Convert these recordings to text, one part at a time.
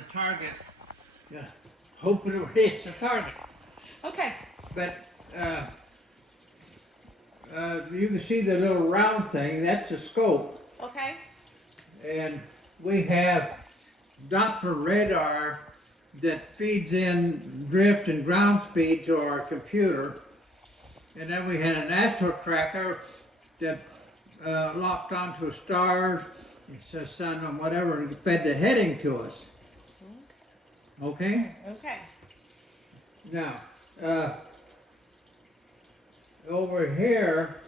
a target, hoping it hits the target. Okay. But you can see the little round thing, that's a scope. Okay. And we have Doppler radar that feeds in drift and ground speed to our computer. And then we had an astro tracker that locked onto stars, the sun and whatever, and fed the heading to us. Okay? Okay. Now, over here,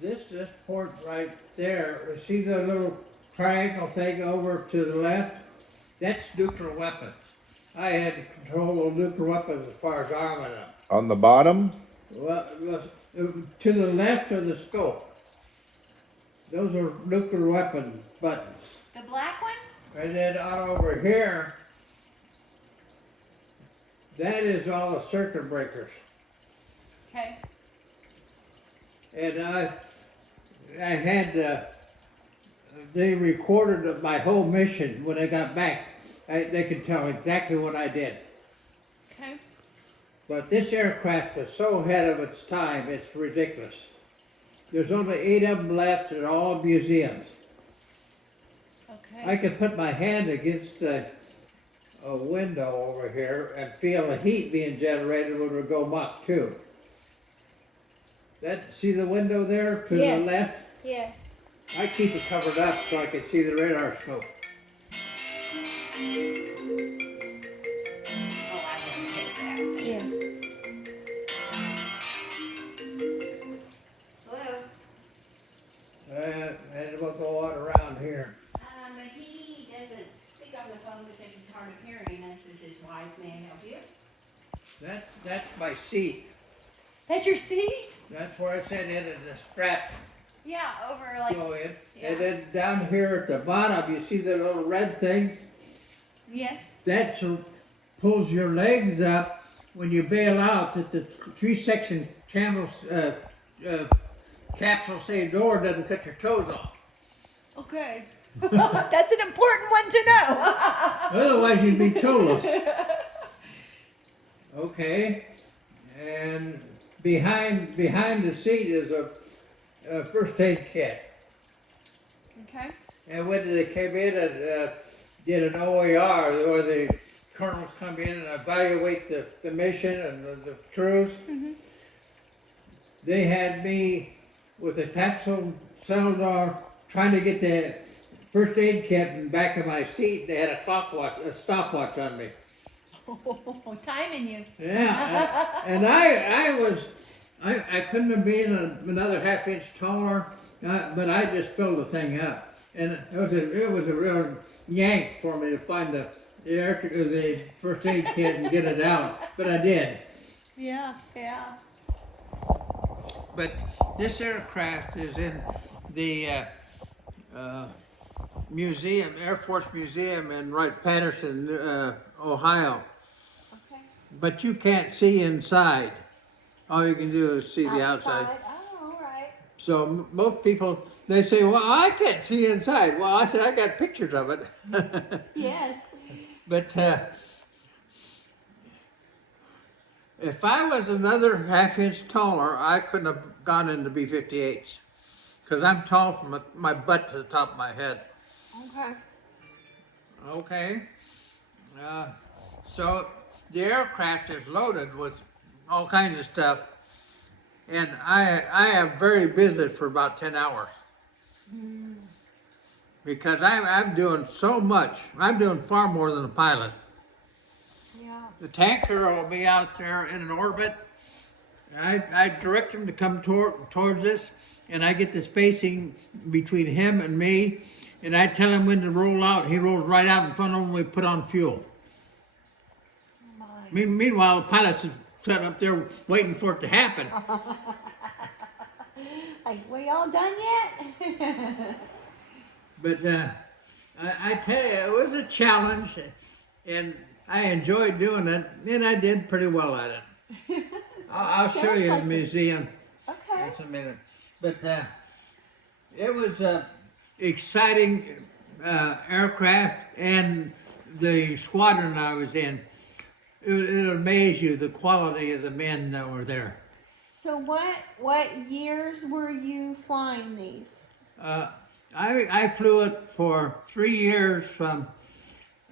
this port right there, see the little triangle thing over to the left? That's nuclear weapons. I had to control the nuclear weapons as far as arming them. On the bottom? Well, to the left of the scope. Those are nuclear weapon buttons. The black ones? And then on over here, that is all the circuit breakers. Okay. And I had, they recorded my whole mission when I got back. They could tell exactly what I did. Okay. But this aircraft is so ahead of its time, it's ridiculous. There's only 8 of them left in all museums. Okay. I could put my hand against a window over here and feel the heat being generated when we go Mach 2. See the window there to the left? Yes. I keep it covered up so I can see the radar scope. Oh, I wouldn't take that. Yeah. Hello? And we'll go on around here. But he doesn't speak on the phone because he's hard of hearing. This is his wife. May I help you? That's my seat. That's your seat? That's where I sit in, and the straps Yeah, over like. go in. Yeah. And then down here at the bottom, you see the little red thing? Yes. That pulls your legs up when you bail out, that the 3-section capsule say door doesn't cut your toes off. Okay. That's an important one to know. Otherwise you'd be toeless. Okay. And behind the seat is a first aid kit. Okay. And when they came in and did an OER, where the colonels come in and evaluate the mission and the crews, they had me with a tactile cellular trying to get the first aid kit in the back of my seat. They had a stopwatch on me. Oh, timing you. Yeah, and I couldn't have been another half-inch taller, but I just filled the thing up. And it was a real yank for me to find the first aid kit and get it out, but I did. Yeah, yeah. But this aircraft is in the museum, Air Force Museum in Wright-Patterson, Ohio. Okay. But you can't see inside. All you can do is see the outside. Oh, all right. So most people, they say, well, I can't see inside. Well, I said, I got pictures of it. Yes. But if I was another half-inch taller, I couldn't have gone into B58s. Because I'm tall from my butt to the top of my head. Okay. Okay. So the aircraft is loaded with all kinds of stuff. And I am very busy for about 10 hours. Because I'm doing so much. I'm doing far more than a pilot. Yeah. The tanker will be out there in an orbit. I direct him to come towards us, and I get the spacing between him and me, and I tell him when to roll out. He rolls right out in front of him, we put on fuel. Meanwhile, the pilot's sitting up there waiting for it to happen. Like, we all done yet? But I tell you, it was a challenge, and I enjoyed doing it, and I did pretty well at it. I'll show you the museum Okay. in a minute. But It was a exciting aircraft, and the squadron I was in. It'll amaze you the quality of the men that were there. So what years were you flying these? I flew it for 3 years from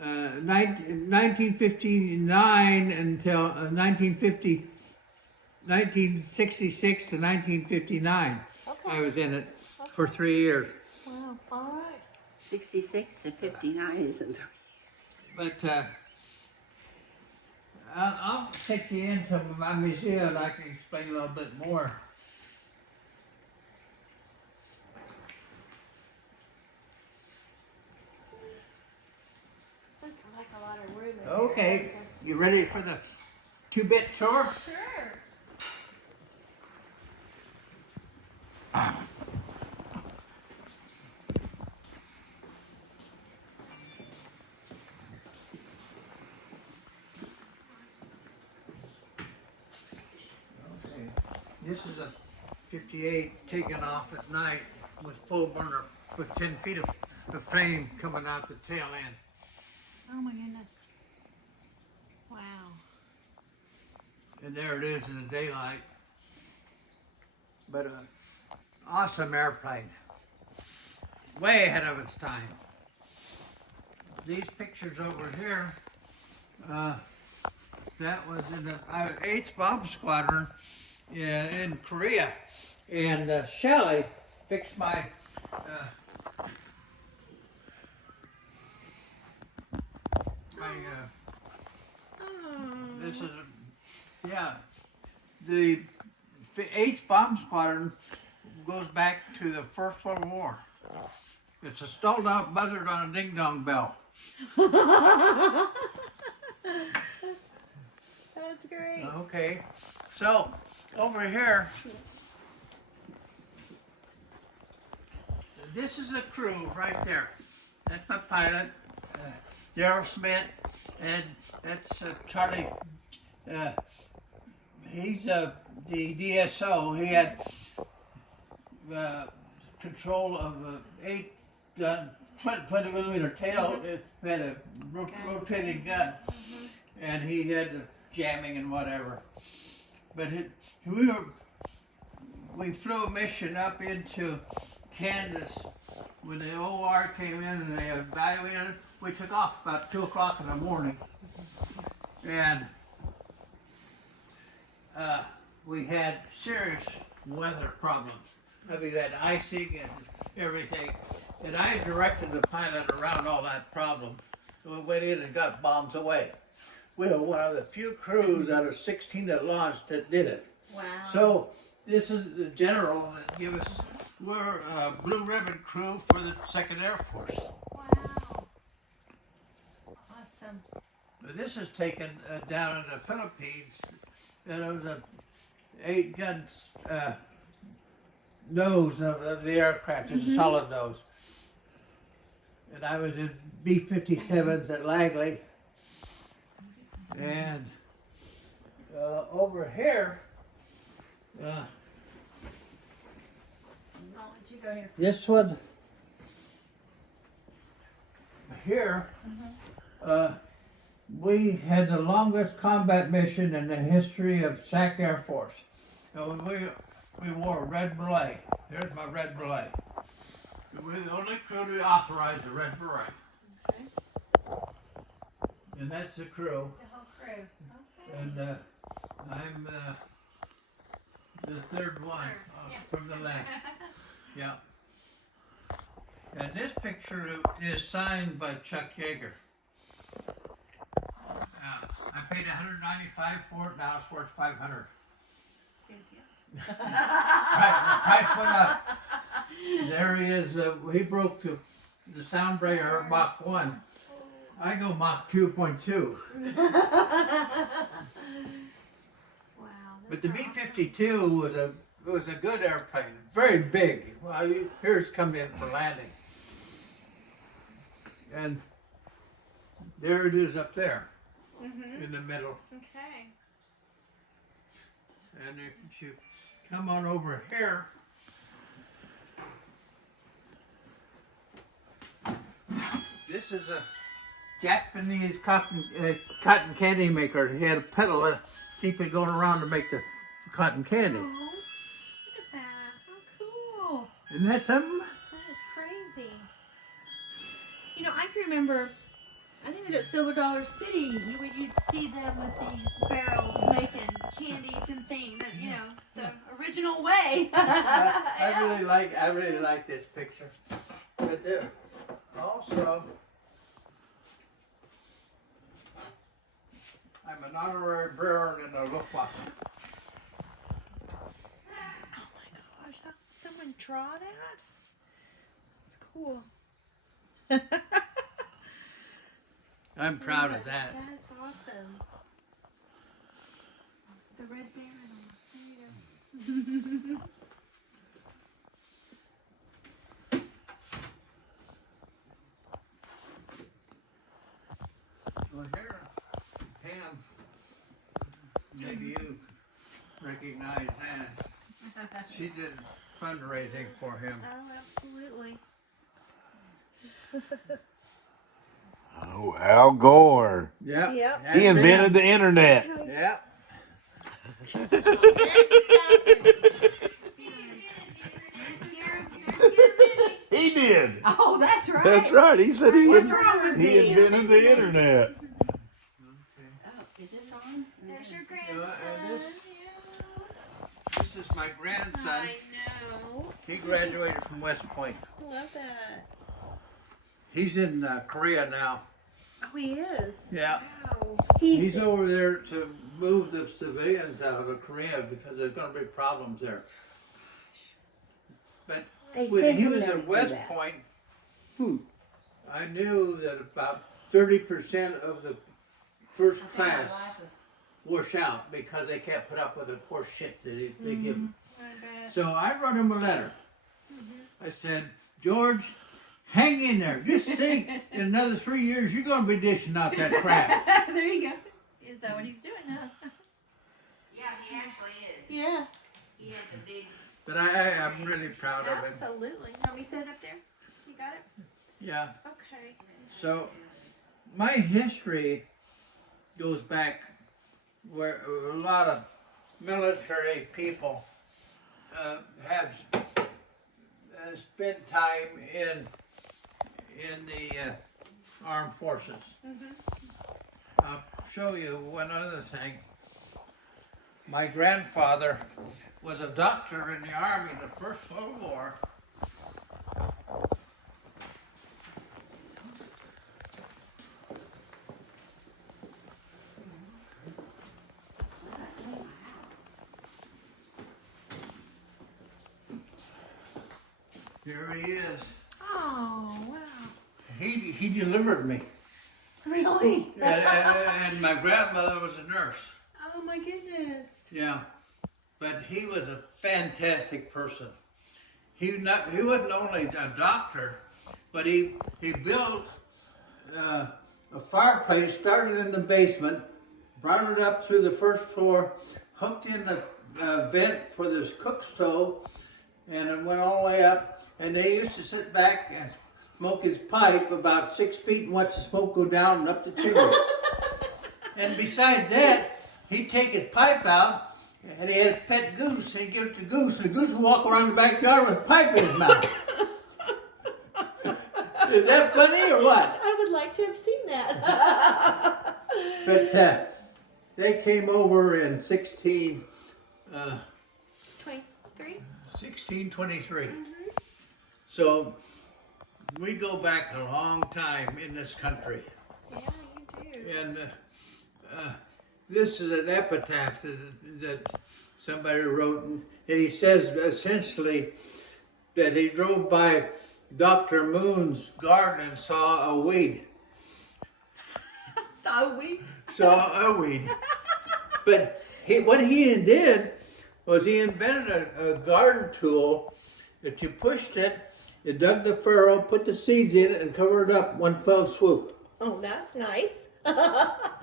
1959 until 1966 to 1959. Okay. I was in it for 3 years. Wow. All right. 66 to 59 isn't 3 years. But I'll take you into my museum and I can explain a little bit more. This is like a lot of room. in here. Okay, you ready for the 2-bit tour? Sure. Okay. This is a 58 taken off at night with full burner with 10 feet of flame coming out the tail end. Oh my goodness. Wow. And there it is in the daylight. But an awesome airplane. Way ahead of its time. These pictures over here, that was in the 8th Bomb Squadron in Korea. And Shelley fixed my this is the 8th Bomb Squadron goes back to the First World War. It's a stalled out buzzard on a ding dong bell. That's great. Okay, so over here, this is a crew right there. That's my pilot, Daryl Smith, and that's Charlie. He's the DSO. He had control of an 8-gun, 20 millimeter tail. It had a rotating gun, and he had the jamming and whatever. But we flew a mission up into Kansas when the OR came in and they evaluated. We took off about 2 o'clock in the morning, and we had serious weather problems. We had icing and everything, and I directed the pilot around all that problem. We went in and got bombs away. We were one of the few crews out of 16 that launched that did it. Wow. So this is the general that give us. We're a blue ribbon crew for the 2nd Air Force. Wow. Awesome. This is taken down in the Philippines. And it was a 8-gun nose of the aircraft. It's a solid nose. And I was in B57s at Langley. And over here, I'll let you go here. this one here, we had the longest combat mission in the history of SAC Air Force. We wore a red beret. There's my red beret. We're the only crew to authorize a red beret. Okay. And that's the crew. The whole crew. Okay. And I'm the 3rd one from the left. Yeah. And this picture is signed by Chuck Yeager. I paid $195 for it. Now it's worth $500. Good deal. The price went up. There he is. He broke the sound barrier at Mach 1. I go Mach 2.2. Wow. But the B-52 was a good airplane. Very big. Well, here's come in for landing. And there it is up there in the middle. Okay. And if you come on over here, This is a Japanese cotton candy maker. He had a pedal to keep it going around to make the cotton candy. Oh, look at that. How cool. Isn't that something? That is crazy. You know, I can remember, I think it was at Silver Dollar City, you'd see them with these barrels making candies and things, that, you know, the original way. I really like this picture. Right there. Also, I'm an honorary brewer in the Luftwaffe. Oh my gosh, someone draw that? That's cool. I'm proud of that. That's awesome. The Red Baron. There you go. Well, here, Pam, maybe you recognize that. She did fundraising for him. Oh, absolutely. Oh, Al Gore. Yep. Yep. that's He him. invented the internet. Yep. He did. Oh, that's right. That's right. He said What's wrong with he me? invented the internet. Oh, is this on? There's your this- grandson. Yes. This is my grandson. I know. He graduated from West Point. Love that. He's in Korea now. Oh, he is. Yeah. Wow. He's over there to move the civilians out of Korea because there's going to be problems there. But They when said he you was never at do West that. Point, I knew that about 30% of the first class wash out because they can't put up with the poor shit that they give them. So I wrote him a letter. I said, George, hang in there. Just think, in another 3 years, you're going to be dishing out that crap. There you go. Is that what he's doing now? Yeah, he actually is. Yeah. He has a big. But I'm really proud of him. Absolutely. Want me to set it up there? You got it? Yeah. Okay. So my history goes back where a lot of military people have spent time in the armed forces. I'll show you one other thing. My grandfather was a doctor in the Army in the First World War. Here he is. Oh, wow. He delivered me. Really? And my grandmother was a nurse. Oh, my goodness. Yeah. But he was a fantastic person. He wasn't only a doctor, but he built a fireplace, started in the basement, brought it up through the first floor, hooked in the vent for this cook stove, and it went all the way up. And they used to sit back and smoke his pipe about 6 feet and watch the smoke go down and up the chimney. And besides that, he'd take his pipe out, and he had a pet goose. He'd give it to the goose, and the goose would walk around the backyard with a pipe in his mouth. Is that funny or what? I would like to have seen that. But they came over in 23? 1623. So we go back a long time in this country. Yeah, you do. And this is an epitaph that somebody wrote, and he says essentially that he drove by Dr. Moon's garden and saw a weed. So we. Saw a weed. But what he did was he invented a garden tool that you pushed it, you dug the furrow, put the seeds in it, and covered it up one fell swoop. Oh, that's nice.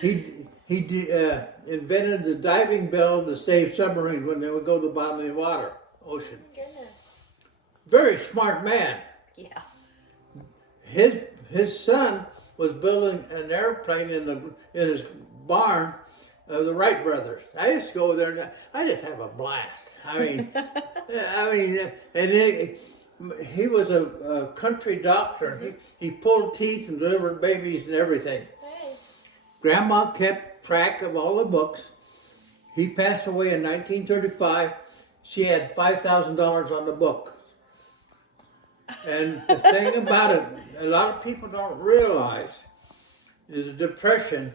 He invented the diving bell to save submarines when they would go to the bottom of the ocean. Goodness. Very smart man. Yeah. His his son was building an airplane in his barn of the Wright brothers. I used to go there and I just have a blast. I mean, he was a country doctor. He pulled teeth and delivered babies and everything. Hey. Grandma kept track of all the books. He passed away in 1935. She had $5,000 on the book. And the thing about it, a lot of people don't realize, is the Depression,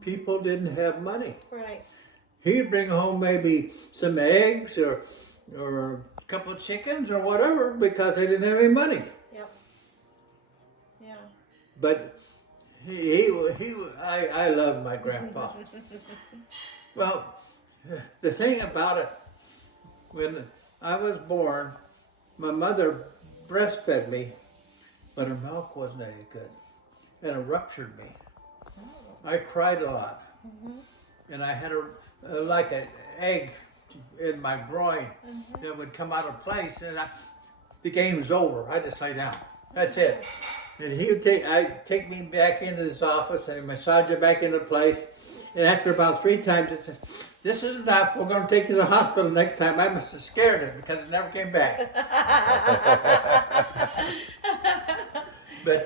people didn't have money. Right. He'd bring home maybe some eggs or a couple of chickens or whatever because they didn't have any money. Yep. Yeah. But I love my grandpa. Well, the thing about it, when I was born, my mother breastfed me, but her milk wasn't any good, and it ruptured me. I cried a lot, and I had like an egg in my groin that would come out of place, and the game's over. I just lay down. That's it. And he would take me back into his office and massage it back into place. And after about 3 times, he said, "This is enough. We're going to take you to the hospital next time." I must have scared it because it never came back. But